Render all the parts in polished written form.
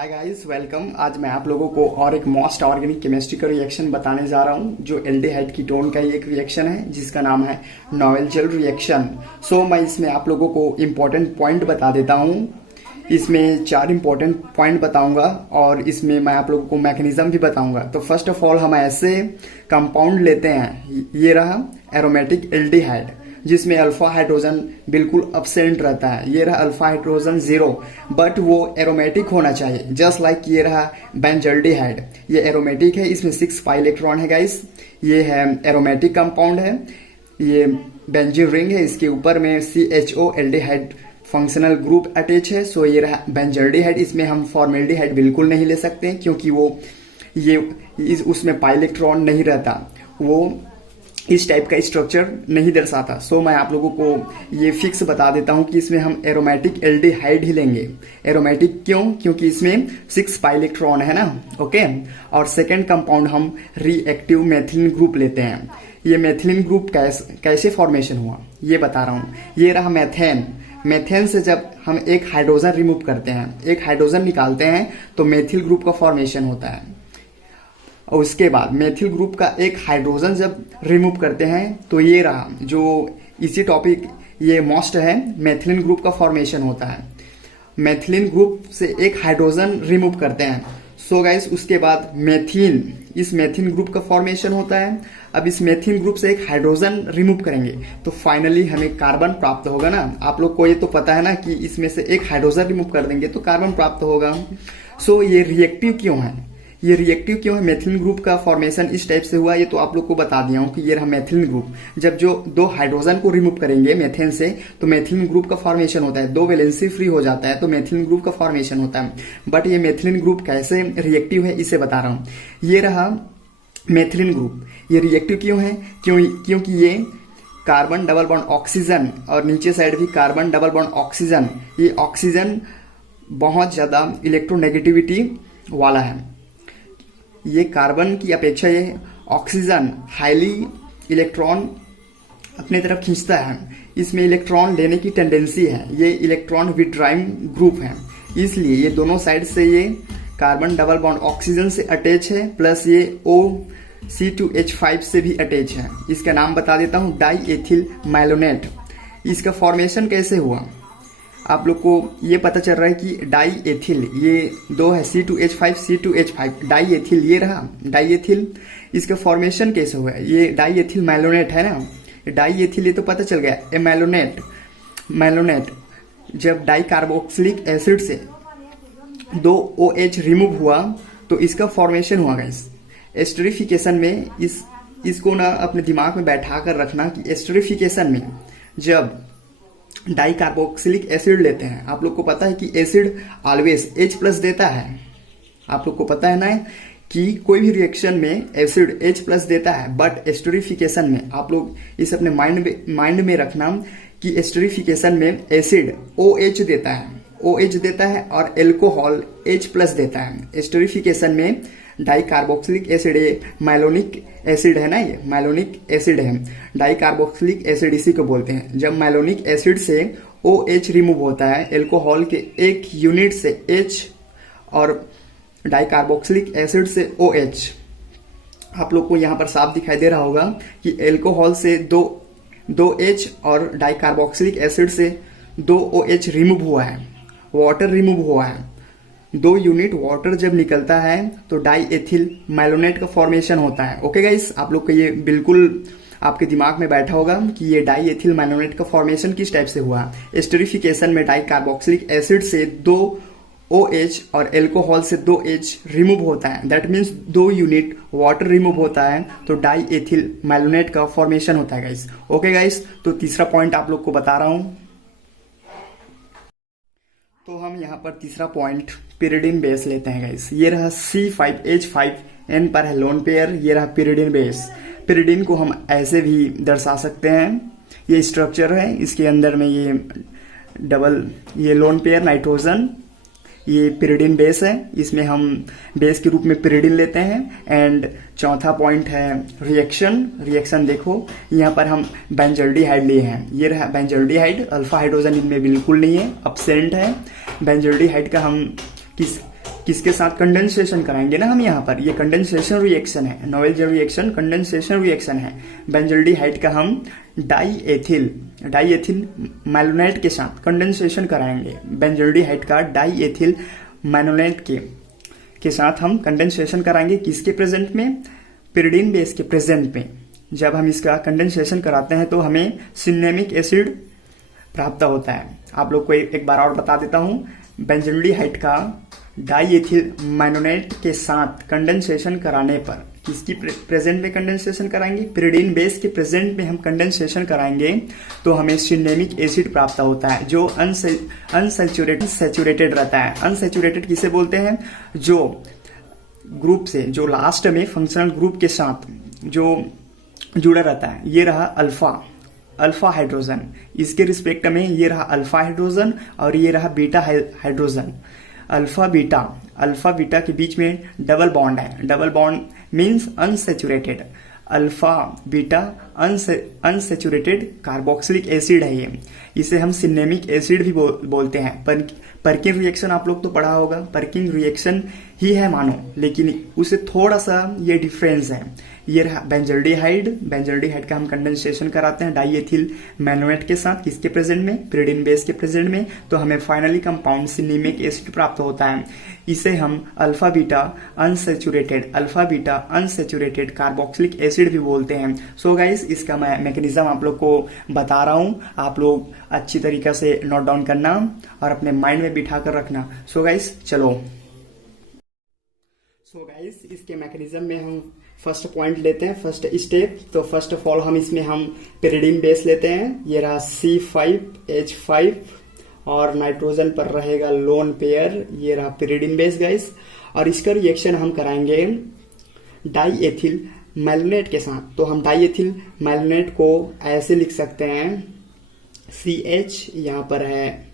Hi guys, welcome. आज मैं आप लोगों को और एक मोस्ट ऑर्गेनिक केमिस्ट्री का रिएक्शन बताने जा रहा हूं जो एल्डिहाइड कीटोन का ही एक रिएक्शन है जिसका नाम है नोवेल रिएक्शन। सो मैं इसमें आप लोगों को इम्पोर्टेंट पॉइंट बता देता हूं। इसमें 4 इम्पोर्टेंट पॉइंट बताऊंगा और इसमें मैं आप लोगों को मैकेनिज्म भी बताऊंगा। तो फर्स्ट ऑफ ऑल हम ऐसे कंपाउंड लेते हैं, ये रहा एरोमेटिक एल्डिहाइड जिसमें अल्फा हाइड्रोजन बिल्कुल अब्सेंट रहता है। ये रहा अल्फा हाइड्रोजन 0, बट वो एरोमेटिक होना चाहिए। जस्ट लाइक ये रहा बेंजल्डिहाइड, ये एरोमेटिक है, इसमें 6 पाई इलेक्ट्रॉन है गाइस। ये है एरोमेटिक कंपाउंड है, ये बेंजीन रिंग है, इसके ऊपर में CHO aldehyde functional group attach है। सो ये रहा बेंजल्डिहाइड। इसमें हम फॉर्मेल्डिहाइड बिल्कुल नहीं ले सकते क्योंकि वो उसमें पाई इलेक्ट्रॉन नहीं रहता, वो इस टाइप का स्ट्रक्चर नहीं दर्शाता। सो मैं आप लोगों को ये फिक्स बता देता हूं कि इसमें हम एरोमेटिक एल्डिहाइड ही लेंगे। एरोमेटिक क्यों? क्योंकि इसमें 6 पाई इलेक्ट्रॉन है ना, ओके। और सेकेंड कंपाउंड हम रिएक्टिव मेथिलीन ग्रुप लेते हैं। ये मेथिलीन ग्रुप कैसे फॉर्मेशन हुआ ये बता रहा हूँ। ये रहा मेथेन। मेथेन से जब हम एक हाइड्रोजन रिमूव करते हैं, एक हाइड्रोजन निकालते हैं, तो मेथिल ग्रुप का फॉर्मेशन होता है। और उसके बाद मेथिल ग्रुप का एक हाइड्रोजन जब रिमूव करते हैं तो ये रहा जो इसी टॉपिक ये मोस्ट है, मेथिलीन ग्रुप का फॉर्मेशन होता है। मेथिलीन ग्रुप से एक हाइड्रोजन रिमूव करते हैं। सो गाइस उसके बाद मेथीन, इस मेथीन ग्रुप का फॉर्मेशन होता है। अब इस मेथीन ग्रुप से एक हाइड्रोजन रिमूव करेंगे तो फाइनली हमें कार्बन प्राप्त होगा ना। आप लोग को ये तो पता है ना कि इसमें से एक हाइड्रोजन रिमूव कर देंगे तो कार्बन प्राप्त होगा। सो ये रिएक्टिव क्यों है? ये रिएक्टिव क्यों है? मेथिलीन ग्रुप का फॉर्मेशन इस टाइप से हुआ, ये तो आप लोग को बता दिया हूं कि ये रहा मेथिलीन ग्रुप। जब जो 2 हाइड्रोजन को रिमूव करेंगे मेथेन से तो मेथिलीन ग्रुप का फॉर्मेशन होता है, 2 वैलेंसी फ्री हो जाता है तो मेथिलीन ग्रुप का फॉर्मेशन होता है। बट ये मेथिलीन ग्रुप कैसे रिएक्टिव है इसे बता रहा हूं। ये रहा मेथिलीन ग्रुप, ये रिएक्टिव क्यों है? क्योंकि ये कार्बन डबल बॉन्ड ऑक्सीजन और नीचे साइड भी कार्बन डबल बॉन्ड ऑक्सीजन, ये ऑक्सीजन बहुत ज्यादा इलेक्ट्रोनेगेटिविटी वाला है। ये कार्बन की अपेक्षा ये ऑक्सीजन हाईली इलेक्ट्रॉन अपने तरफ खींचता है, इसमें इलेक्ट्रॉन लेने की टेंडेंसी है। ये इलेक्ट्रॉन विड्राइंग ग्रुप है, इसलिए ये दोनों साइड से ये कार्बन डबल बॉन्ड ऑक्सीजन से अटैच है, प्लस ये OC2H5 से भी अटैच है। इसका नाम बता देता हूँ, डाई एथिल मैलोनेट। इसका फॉर्मेशन कैसे हुआ आप लोग को ये पता चल रहा है कि डाई एथिल, ये 2 है C2H5 C2H5 डाई एथिल, ये रहा डाई एथिल। इसका फॉर्मेशन कैसे हुआ है? ये डाई एथिल मैलोनेट है ना, डाई एथिल ये तो पता चल गया। ए मैलोनेट जब डाई कार्बोक्सिलिक एसिड से 2 OH रिमूव हुआ तो इसका फॉर्मेशन हुआ गाइस। एस्टरिफिकेशन में इसको ना अपने दिमाग में बैठा कर रखना कि एस्टरिफिकेशन में जब डाई कार्बोक्सिलिक एसिड लेते हैं, आप लोग को पता है कि एसिड ऑलवेज H+ देता है। आप लोग को पता है ना कि कोई भी रिएक्शन में एसिड H+ देता है, बट एस्टरिफिकेशन में आप लोग इस अपने माइंड में रखना कि एस्टरिफिकेशन में एसिड OH देता है और एल्कोहल H+ देता है। एस्टरिफिकेशन में डाई कार्बोक्सिलिक एसिड, ये मैलोनिक एसिड है ना, ये मैलोनिक एसिड है, डाई कार्बोक्सिलिक एसिड इसी को बोलते हैं। जब मैलोनिक एसिड से OH रिमूव होता है एल्कोहल के एक यूनिट से H और डाई कार्बोक्सिलिक एसिड से OH, आप लोग को यहाँ पर साफ दिखाई दे रहा होगा कि एल्कोहल से 2 H और डाई कार्बोक्सिलिक एसिड से 2 OH रिमूव हुआ है, वाटर रिमूव हुआ है। 2 यूनिट वाटर जब निकलता है तो डाई एथिल मैलोनेट का फॉर्मेशन होता है। ओके गाइस, आप लोग को ये बिल्कुल आपके दिमाग में बैठा होगा कि ये डाई एथिल मैलोनेट का फॉर्मेशन किस टाइप से हुआ। एस्टरिफिकेशन में डाई कार्बोक्सिलिक एसिड से 2 OH और एल्कोहल से 2 H रिमूव होता है, that means 2 unit water remove होता है तो डाई एथिल मैलोनेट का फॉर्मेशन होता है गाइस। ओके गाइस, तो तीसरा पॉइंट आप लोग को बता रहा हूं। तो हम यहाँ पर तीसरा पॉइंट पिरिडिन बेस लेते हैं गाइस। ये रहा C5H5N पर है लोन पेयर, ये रहा पिरिडिन बेस। पिरिडिन को हम ऐसे भी दर्शा सकते हैं, ये स्ट्रक्चर है, इसके अंदर में ये लोन पेयर नाइट्रोजन, ये पिरिडिन बेस है, इसमें हम बेस के रूप में पिरिडिन लेते हैं। एंड चौथा पॉइंट है रिएक्शन देखो यहाँ पर हम बेंजल्डिहाइड लिए हैं। ये रहा बेंजल्डिहाइड, अल्फा हाइड्रोजन इनमें बिल्कुल नहीं है, अब्सेंट है। बेंजल्डिहाइड का हम किसके साथ कंडेंसेशन कराएंगे ना हम यहाँ पर, ये कंडेंसेशन रिएक्शन है, Knoevenagel reaction condensation reaction है। बेंजल्डिहाइड का हम डाईएथिल मैलोनेट के साथ कंडेंसेशन कराएंगे। बेंजल्डिहाइड का डाईएथिल मैलोनेट के साथ हम कंडेंसेशन कराएंगे किसके प्रेजेंट में, पिरिडीन बेस के प्रेजेंट में। जब हम इसका कंडेंसेशन कराते हैं तो हमें सिनेमिक एसिड प्राप्त होता है। आप लोग को एक बार और बता देता हूं, बेंजल्डिहाइड का डाईएथिल मैलोनेट के साथ कंडेंसेशन कराने पर किसकी प्रेजेंट में कंडेंसेशन कराएंगे, पिरिडीन बेस के प्रेजेंट में हम कंडेंसेशन कराएंगे तो हमें सिनेमिक एसिड प्राप्त होता है जो अनसैचुरेटेड रहता है। अनसैचुरेटेड किसे बोलते हैं, जो ग्रुप से, जो लास्ट में फंक्शनल ग्रुप के साथ जो जुड़ा रहता है। ये रहा अल्फा हाइड्रोजन, इसके रिस्पेक्ट में ये रहा अल्फा हाइड्रोजन और ये रहा बीटा हाइड्रोजन। अल्फा बीटा के बीच में डबल बॉन्ड है, double bond means unsaturated. Alpha beta unsaturated carboxylic acid है ये, इसे हम सिनेमिक एसिड भी बोलते हैं। पर्किन रिएक्शन आप लोग तो पढ़ा होगा, पर्किन रिएक्शन ही है मानो, लेकिन उससे थोड़ा सा ये डिफरेंस है। ये रहा बेंजल्डिहाइड का हम कंडेंसेशन कराते हैं डाईएथिल मैलोनेट के साथ, किसके प्रेजेंट में, पिरिडीन बेस के प्रेजेंट में, तो हमें फाइनली कंपाउंड सिनेमिक एसिड प्राप्त होता है। इसे हम alpha beta unsaturated carboxylic acid भी बोलते हैं। सो गाइस, इसका मैं मैकेनिज्म आप लोग को बता रहा हूं, आप लोग अच्छी तरीके से नोट डाउन करना और अपने माइंड में बिठा कर रखना। सो गाइस चलो, इसके मैकेनिज्म में हम फर्स्ट पॉइंट लेते हैं, फर्स्ट स्टेप। तो फर्स्ट ऑफ ऑल हम पिरिडीन बेस लेते हैं, ये रहा C5H5 और नाइट्रोजन पर रहेगा लोन पेयर, ये रहा पिरिडीन बेस गाइस। और इसका रिएक्शन हम कराएंगे डाईएथिल मैलोनेट के साथ। तो हम डाईएथिल मैलोनेट को ऐसे लिख सकते हैं, CH यहाँ पर है,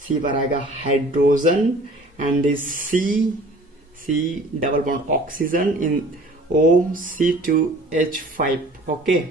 C पर आएगा hydrogen and C double bond oxygen in OC2H5, okay.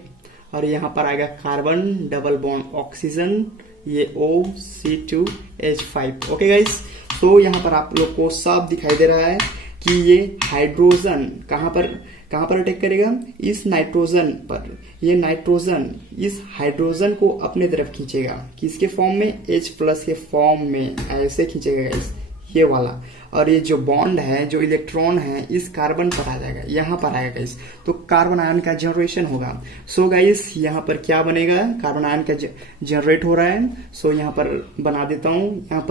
और यहाँ पर आएगा कार्बन डबल बॉन्ड ऑक्सीजन, ये OC2H5, ओके गाइस। तो यहाँ पर आप लोग को सब दिखाई दे रहा है कि ये हाइड्रोजन कहाँ पर अटैक करेगा, इस नाइट्रोजन पर। ये नाइट्रोजन इस हाइड्रोजन को अपने तरफ खींचेगा, किसके फॉर्म में, H+ के फॉर्म में ऐसे खींचेगा गाइस, ये वाला। और ये जो बॉन्ड है, जो इलेक्ट्रॉन है, इस कार्बन पर आ जाएगा, यहाँ पर आएगा गाइस, तो कार्बन आयन का जनरेशन होगा। सो गाइस, यहाँ पर क्या बनेगा, कार्बन आयन का जनरेट हो रहा है। सो यहाँ पर बना देता हूँ, यहाँ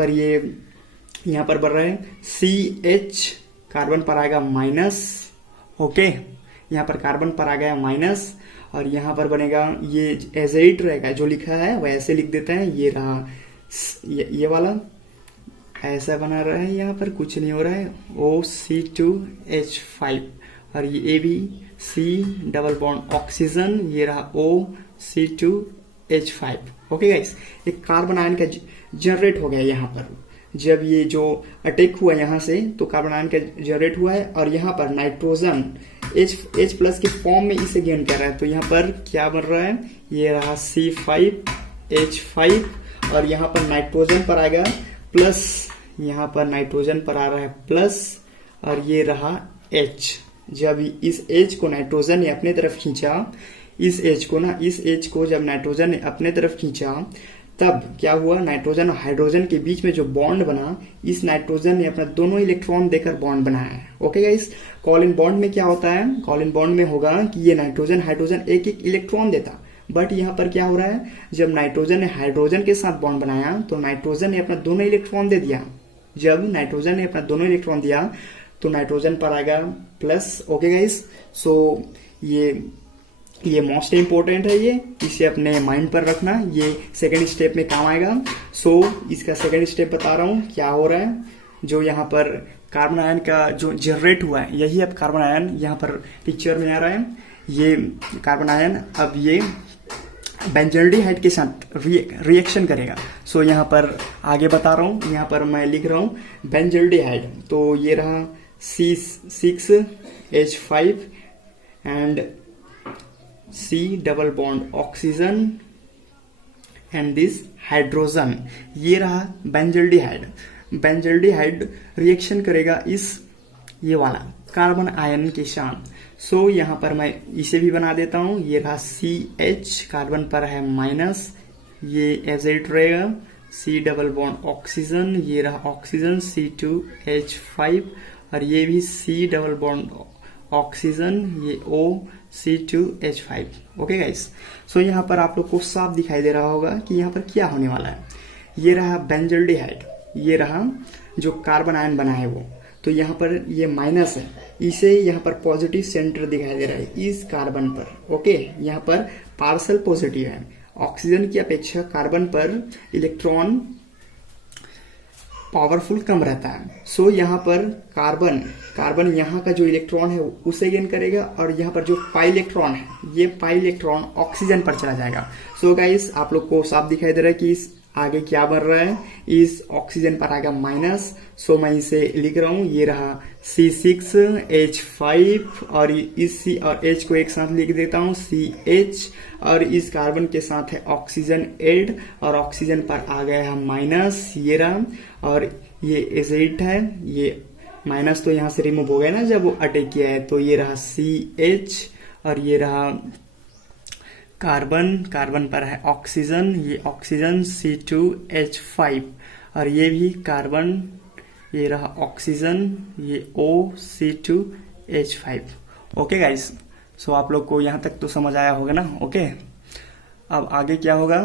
पर बन रहा है CH, कार्बन पर आएगा माइनस, ओके। यहाँ पर कार्बन पर आ गया माइनस, और यहाँ पर बनेगा, ये एज इट रहेगा, जो लिखा है वैसे लिख देते हैं। ये रहा ये वाला ऐसा बना रहा है, यहाँ पर कुछ नहीं हो रहा है, OC2H5, और ये भी C डबल बॉन्ड ऑक्सीजन, ये रहा OC2H5, ओके गाइस। एक कार्बन आयन का जनरेट हो गया यहाँ पर। जब ये जो अटैक हुआ यहाँ से, तो कार्बन आयन का जनरेट हुआ है, और यहाँ पर नाइट्रोजन H+ के फॉर्म में इसे गेन कर रहा है। तो यहाँ पर क्या बन रहा है, ये रहा C5H5, और यहाँ पर नाइट्रोजन पर आएगा प्लस, यहाँ पर नाइट्रोजन पर आ रहा है प्लस, और ये रहा H। जब इस H को नाइट्रोजन ने अपने तरफ खींचा, इस H को जब नाइट्रोजन ने अपने तरफ खींचा, तब क्या हुआ, नाइट्रोजन और हाइड्रोजन के बीच में जो बॉन्ड बना, इस नाइट्रोजन ने अपना दोनों इलेक्ट्रॉन देकर बॉन्ड बनाया है, ओके गाइस। कॉलिन बॉन्ड में क्या होता है, कॉलिन बॉन्ड में होगा कि ये नाइट्रोजन हाइड्रोजन एक एक इलेक्ट्रॉन देता, बट यहाँ पर क्या हो रहा है, जब नाइट्रोजन ने हाइड्रोजन के साथ बॉन्ड बनाया, तो नाइट्रोजन ने अपना दोनों इलेक्ट्रॉन दे दिया। जब नाइट्रोजन ने अपना दोनों इलेक्ट्रॉन दिया, तो नाइट्रोजन पर आएगा प्लस, ओके गाइस। सो ये मोस्ट इंपोर्टेंट है, ये इसे अपने माइंड पर रखना, ये सेकंड स्टेप में काम आएगा। सो इसका सेकंड स्टेप बता रहा हूँ क्या हो रहा है। जो यहाँ पर कार्बन आयन का जो जनरेट हुआ है, यही अब कार्बन आयन यहाँ पर पिक्चर में आ रहा है। ये कार्बन आयन अब ये बेंजल्डिहाइड के साथ रिएक्शन करेगा। सो यहाँ पर आगे बता रहा हूँ, यहाँ पर मैं लिख रहा हूँ बेंजल्डिहाइड। तो ये रहा C6H5 and C double bond oxygen and this hydrogen, ये रहा बेंजल्डिहाइड। बेंजल्डिहाइड रिएक्शन करेगा इस ये वाला कार्बन आयन के साथ। सो यहाँ पर मैं इसे भी बना देता हूँ। ये रहा CH, कार्बन पर है माइनस, ये एजेट रहेगा, C डबल बॉन्ड ऑक्सीजन, ये रहा ऑक्सीजन C2H5, और ये भी C डबल बॉन्ड ऑक्सीजन, ये O C2H5। Okay guys, so यहाँ पर आप लोग को साफ दिखाई दे रहा होगा कि यहाँ पर क्या होने वाला है। ये रहा बेंजल्डिहाइड, ये रहा जो कार्बन आयन बना है वो, तो यहाँ पर ये माइनस है, इसे यहाँ पर पॉजिटिव सेंटर दिखाई दे रहा है इस कार्बन पर। ओके, यहाँ पर पार्सल पॉजिटिव है। ऑक्सीजन की अपेक्षा कार्बन पर इलेक्ट्रॉन पावरफुल कम रहता है। सो यहाँ पर कार्बन यहाँ का जो इलेक्ट्रॉन है उसे गेन करेगा, और यहाँ पर जो पाई इलेक्ट्रॉन है, ये पाई इलेक्ट्रॉन ऑक्सीजन पर चला जाएगा। सो गाइस, आप लोग को साफ दिखाई दे रहा है कि इस आगे क्या बन रहा है, इस ऑक्सीजन पर आएगा माइनस। सो मैं इसे लिख रहा हूं, ये रहा C6H5, और इस C और H को एक साथ लिख देता हूं CH, और इस कार्बन के साथ है ऑक्सीजन एड, और ऑक्सीजन पर आ गया है माइनस, ये रहा, और ये एजेट है, ये माइनस तो यहाँ से रिमूव हो गया ना जब वो अटैक किया है, तो ये रहा CH, और ये रहा कार्बन पर है ऑक्सीजन, ये ऑक्सीजन C2H5, और ये भी कार्बन, ये रहा ऑक्सीजन, ये O C2H5। ओके गाइस, सो आप लोग को यहाँ तक तो समझ आया होगा ना। ओके, अब आगे क्या होगा,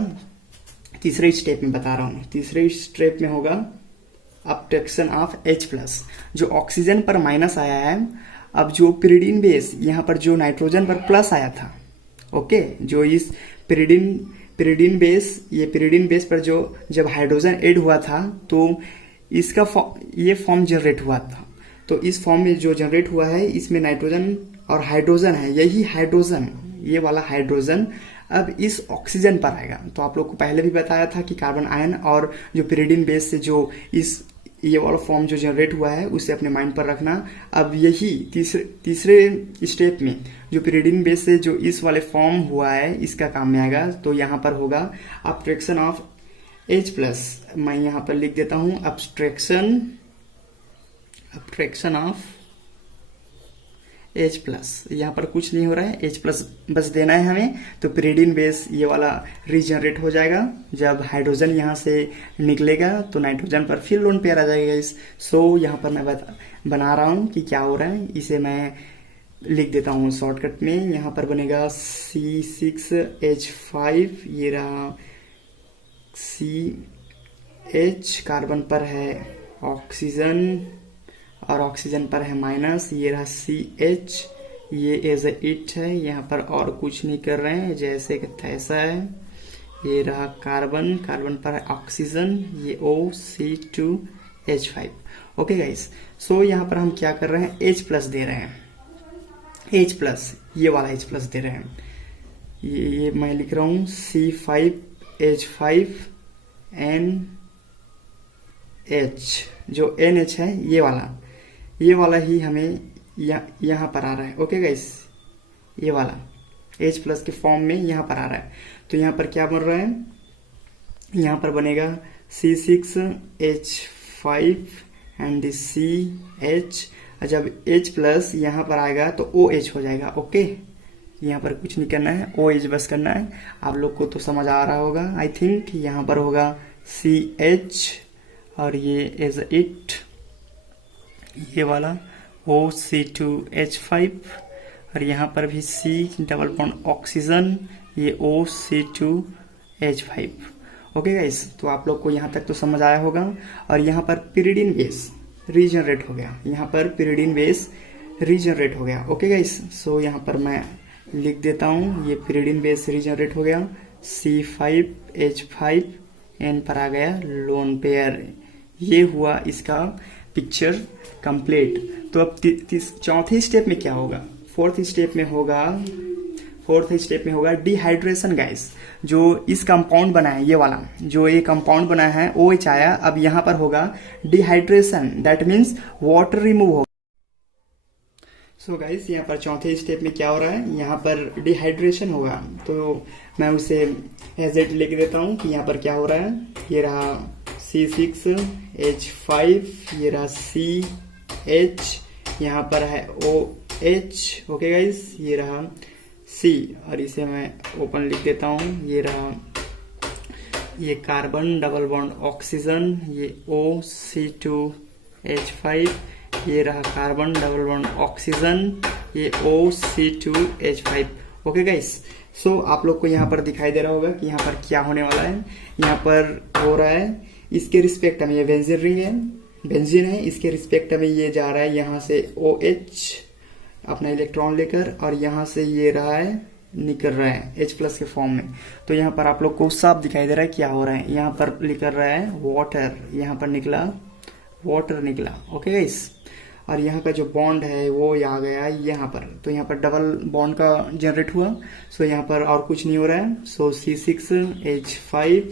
तीसरे स्टेप में बता रहा हूँ। तीसरे स्टेप में होगा अपटेक्शन ऑफ H+। जो ऑक्सीजन पर माइनस आया है, अब जो पिरिडीन बेस यहाँ पर जो नाइट्रोजन पर प्लस आया था, ओके, जो इस पिरिडीन बेस पर जो जब हाइड्रोजन ऐड हुआ था तो इसका ये फॉर्म जनरेट हुआ था। तो इस फॉर्म में जो जनरेट हुआ है, इसमें नाइट्रोजन और हाइड्रोजन है, यही हाइड्रोजन, ये वाला हाइड्रोजन अब इस ऑक्सीजन पर आएगा। तो आप लोग को पहले भी बताया था कि कार्बन आयन और जो पिरिडीन बेस से जो ये वाला फॉर्म जो जनरेट हुआ है उसे अपने माइंड पर रखना। अब यही तीसरे स्टेप में जो पिरिडीन बेस से जो इस वाले फॉर्म हुआ है इसका काम में आएगा। तो यहाँ पर होगा अपट्रैक्शन ऑफ H+। मैं यहाँ पर लिख देता हूँ अपट्रैक्शन ऑफ H+। यहाँ पर कुछ नहीं हो रहा है, H+ बस देना है हमें। तो पिरिडीन बेस ये वाला रीजनरेट हो जाएगा। जब हाइड्रोजन यहाँ से निकलेगा तो नाइट्रोजन पर फिर लोन पेयर आ जाएगा इस। सो यहाँ पर मैं बना रहा हूँ कि क्या हो रहा है, इसे मैं लिख देता हूँ शॉर्टकट में। यहाँ पर बनेगा C6H5, ये रहा CH, कार्बन पर है ऑक्सीजन और ऑक्सीजन पर है माइनस, ये रहा CH, ये एज इट है, यहाँ पर और कुछ नहीं कर रहे हैं, जैसे कि ऐसा है। ये रहा कार्बन पर है ऑक्सीजन, ये O C2H5। Okay guys, so यहाँ पर हम क्या कर रहे हैं, H+ दे रहे हैं, H+, ये वाला H+ दे रहे हैं। ये मैं लिख रहा हूँ C5H5NH, जो NH है ये वाला ही हमें यहाँ पर आ रहा है। ओके गाइस, ये वाला H+ के फॉर्म में यहाँ पर आ रहा है। तो यहाँ पर क्या बन रहा है, यहाँ पर बनेगा C6H5 एंड CH। जब H+ यहाँ पर आएगा तो OH हो जाएगा। ओके, यहाँ पर कुछ नहीं करना है, OH बस करना है। आप लोग को तो समझ आ रहा होगा आई थिंक। यहाँ पर होगा CH और ये एज इट, ये वाला O C2H5, और यहाँ पर भी C डबल बॉन्ड ऑक्सीजन, ये O C2H5। ओके गाइस, तो आप लोग को यहाँ तक तो समझ आया होगा। और यहाँ पर पिरिडीन बेस रीजनरेट हो गया, यहाँ पर पिरिडीन बेस रीजनरेट हो गया। ओके गाइस, सो यहाँ पर मैं लिख देता हूँ, ये पिरिडीन बेस रीजनरेट हो गया, C5H5N पर आ गया लोन पेयर। ये हुआ इसका पिक्चर कंप्लीट। तो अब चौथे स्टेप में क्या होगा, फोर्थ स्टेप में होगा डिहाइड्रेशन गाइस। जो इस कंपाउंड बना है, ये वाला जो ये कंपाउंड बना है OH आया, अब यहाँ पर होगा dehydration, that means water remove होगा। सो गाइस, यहाँ पर चौथे स्टेप में क्या हो रहा है, यहाँ पर डिहाइड्रेशन होगा। तो मैं उसे एज इट लिख देता हूँ कि यहाँ पर क्या हो रहा है। ये रहा C6H5, ये रहा CH, यहाँ पर है OH। ओके गाइस, ये रहा C, और इसे मैं ओपन लिख देता हूँ। ये रहा ये कार्बन डबल बॉन्ड ऑक्सीजन, ये OC2H5, ये रहा कार्बन डबल बॉन्ड ऑक्सीजन, ये OC2H5। ओके गाइस, सो आप लोग को यहाँ पर दिखाई दे रहा होगा कि यहाँ पर क्या होने वाला है। यहाँ पर हो रहा है, इसके रिस्पेक्ट में ये बेंजीन रिंग है, बेंजीन है, इसके रिस्पेक्ट में ये जा रहा है यहाँ से OH अपना इलेक्ट्रॉन लेकर, और यहाँ से ये रहा है निकल रहा है H+ के फॉर्म में। तो यहाँ पर आप लोग को साफ दिखाई दे रहा है क्या हो रहा है। यहाँ पर निकल रहा है वाटर, यहाँ पर निकला वाटर निकला। ओके गाइस, और यहाँ का जो बॉन्ड है वो आ गया यहाँ पर, तो यहाँ पर डबल बॉन्ड का जनरेट हुआ। सो यहाँ पर और कुछ नहीं हो रहा है। सो C6H5,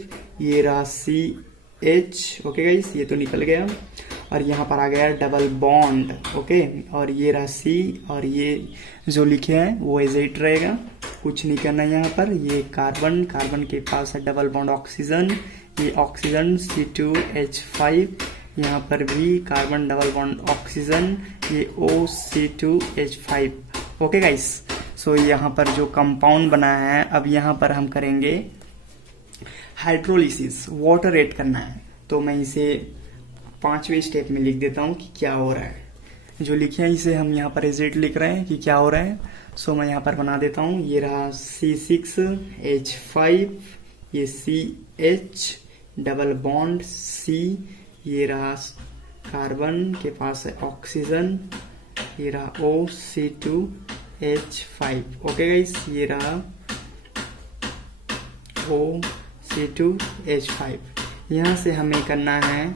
ये रहा CH। ओके गाइस, ये तो निकल गया, और यहाँ पर आ गया डबल बॉन्ड। ओके, और ये रहा C, और ये जो लिखे हैं वो एज इट रहेगा, कुछ नहीं करना है यहाँ पर। ये कार्बन, कार्बन के पास है डबल बॉन्ड ऑक्सीजन, ये ऑक्सीजन C2H5, यहाँ पर भी कार्बन डबल बॉन्ड ऑक्सीजन, ये OC2H5। ओके गाइस, सो यहाँ पर जो कंपाउंड बना है, अब यहाँ पर हम करेंगे हाइड्रोलिसिस, वाटर ऐड करना है। तो मैं इसे 5वें स्टेप में लिख देता हूँ कि क्या हो रहा है। जो लिखे हैं इसे हम यहाँ पर एजेट लिख रहे हैं कि क्या हो रहा है। सो मैं यहाँ पर बना देता हूँ। ये रहा C6H5, ये CH डबल बॉन्ड C, ये रहा कार्बन के पास है ऑक्सीजन, ये रहा OC2H5। ओके गाइस, ये रहा OC2H5। यहाँ से हमें करना है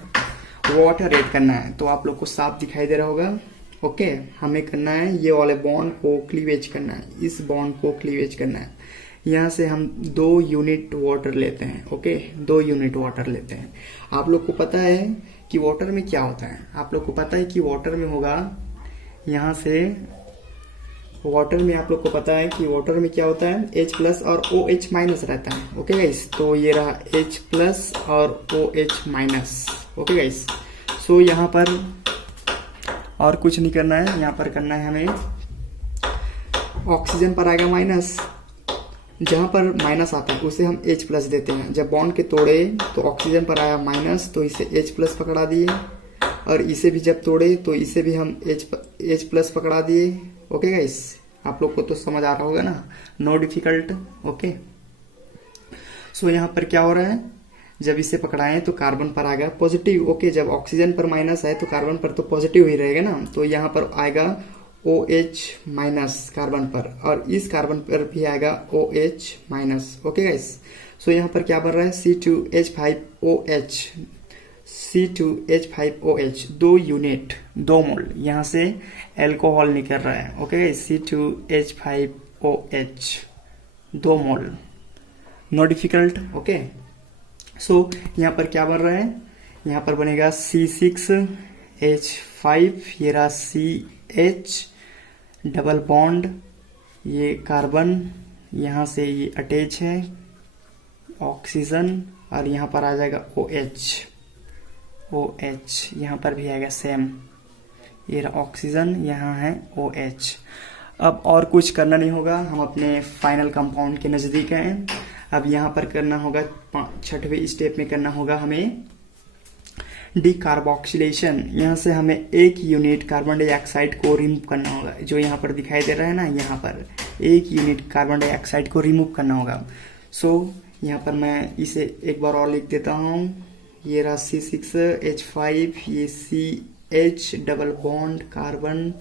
वाटर ऐड करना है, तो आप लोग को साफ दिखाई दे रहा होगा। ओके, हमें करना है ये वाले बॉन्ड को क्लीवेज करना है, इस बॉन्ड को क्लीवेज करना है। यहाँ से हम 2 यूनिट वाटर लेते हैं। ओके, 2 यूनिट वाटर लेते हैं। आप लोग को पता है कि वाटर में क्या होता है, आप लोग को पता है कि वाटर में होगा, यहाँ से वाटर में आप लोग को पता है कि वाटर में क्या होता है, H+ और OH- रहता है। ओके गाइस, तो ये रहा H+ और OH-। ओके गाइस, सो यहाँ पर और कुछ नहीं करना है। यहाँ पर करना है हमें, ऑक्सीजन पर आएगा माइनस, जहां पर माइनस आता है उसे हम H+ देते हैं। जब बॉन्ड के तोड़े तो ऑक्सीजन पर आया माइनस, तो इसे H+ पकड़ा दिए, और इसे भी जब तोड़े तो इसे भी हम H+ पकड़ा दिए। ओके गाइस, आप लोग को तो समझ आ रहा होगा ना, नो डिफिकल्ट। ओके, सो यहाँ पर क्या हो रहा है, जब इसे पकड़ाएं तो कार्बन पर आ गया पॉजिटिव। ओके, जब ऑक्सीजन पर माइनस है तो कार्बन पर तो पॉजिटिव ही रहेगा ना, तो यहाँ पर आएगा OH- कार्बन पर, और इस कार्बन पर भी आएगा OH-। ओके गाइस, सो यहाँ पर क्या बन रहा है, C2H5OH, C2H5OH 2 यूनिट 2 मोल, यहाँ से एल्कोहल निकल रहा है। ओके गाइस, C2H5OH 2 मोल, नो डिफिकल्ट। ओके, सो यहाँ पर क्या बन रहा है, यहाँ पर बनेगा C6H5, ये रहा CH डबल बॉन्ड, ये कार्बन, यहाँ से ये अटैच है ऑक्सीजन, और यहाँ पर आ जाएगा OH, यहाँ पर भी आएगा सेम, ये रहा ऑक्सीजन, यहाँ है OH। अब और कुछ करना नहीं होगा, हम अपने फाइनल कंपाउंड के नज़दीक हैं। अब यहाँ पर करना होगा 6वें स्टेप में करना होगा हमें डिकार्बोक्सिलेशन। यहाँ से हमें 1 यूनिट कार्बन डाइऑक्साइड को रिमूव करना होगा, जो यहाँ पर दिखाई दे रहा है ना, यहाँ पर 1 यूनिट कार्बन डाइऑक्साइड को रिमूव करना होगा। सो यहाँ पर मैं इसे एक बार और लिख देता हूँ। ये रहा C6H5, ये CH डबल बॉन्ड कार्बन,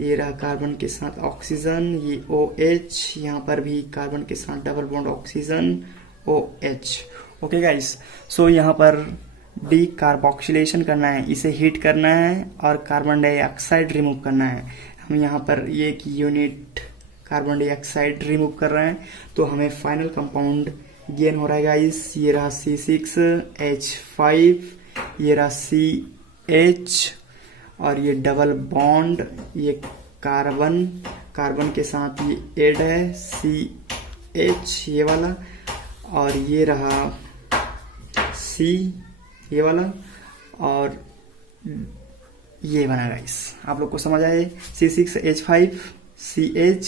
ये रहा कार्बन के साथ ऑक्सीजन, ये OH, यहाँ पर भी कार्बन के साथ double bond oxygen OH। Okay guys, so यहाँ पर डिकार्बोक्सिलेशन करना है, इसे हीट करना है और कार्बन डाइऑक्साइड रिमूव करना है। हम यहाँ पर 1 यूनिट कार्बन डाइऑक्साइड रिमूव कर रहे हैं, तो हमें फाइनल कंपाउंड गेन हो रहा है गाइस। ये रहा C6H5, ये रहा CH, और ये डबल बॉन्ड, ये कार्बन, कार्बन के साथ ये एड है CH ये वाला, और ये रहा C, ये वाला, और ये बना गाइस। आप लोग को समझ आए। C6H5 CH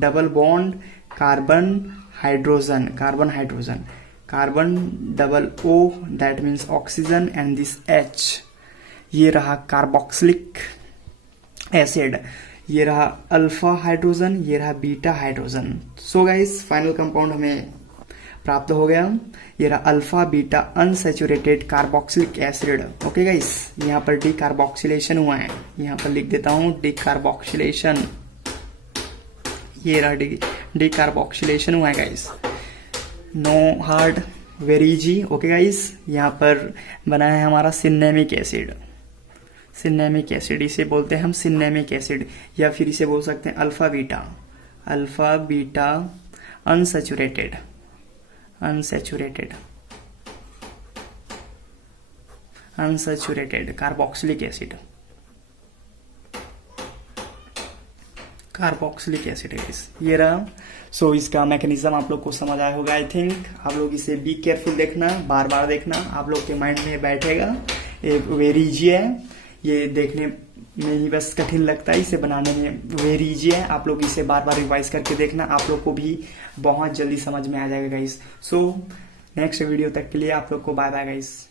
double bond carbon hydrogen, carbon double O, that means oxygen, and this H, ये रहा कार्बोक्सिलिक एसिड, ये रहा अल्फा हाइड्रोजन, ये रहा beta hydrogen. So guys final compound हमें प्राप्त हो गया। ये रहा alpha beta unsaturated carboxylic acid. Okay guys, यहाँ पर डीकार्बोक्सिलेशन हुआ है, यहाँ पर लिख देता हूँ डीकार्बोक्सिलेशन। ये रहा डीकार्बोक्सिलेशन हुआ है guys, no hard, very easy. Okay guys, यहाँ पर बना है हमारा सिनेमिक एसिड, सिनेमिक एसिड इसे बोलते हैं हम सिनेमिक एसिड, या फिर इसे बोल सकते हैं alpha beta unsaturated carboxylic acid ये रहा। सो इसका मैकेनिज्म आप लोग को समझ आया होगा आई थिंक। आप लोग इसे बी केयरफुल देखना, बार बार देखना, आप लोग के माइंड में बैठेगा। ये वेरी इजी है, ये देखने में ही बस कठिन लगता है, इसे बनाने में वेरी इजी है। आप लोग इसे बार बार रिवाइज करके देखना, आप लोग को भी बहुत जल्दी समझ में आ जाएगा गाइस। सो नेक्स्ट वीडियो तक के लिए आप लोग को बाय बाय गाइस।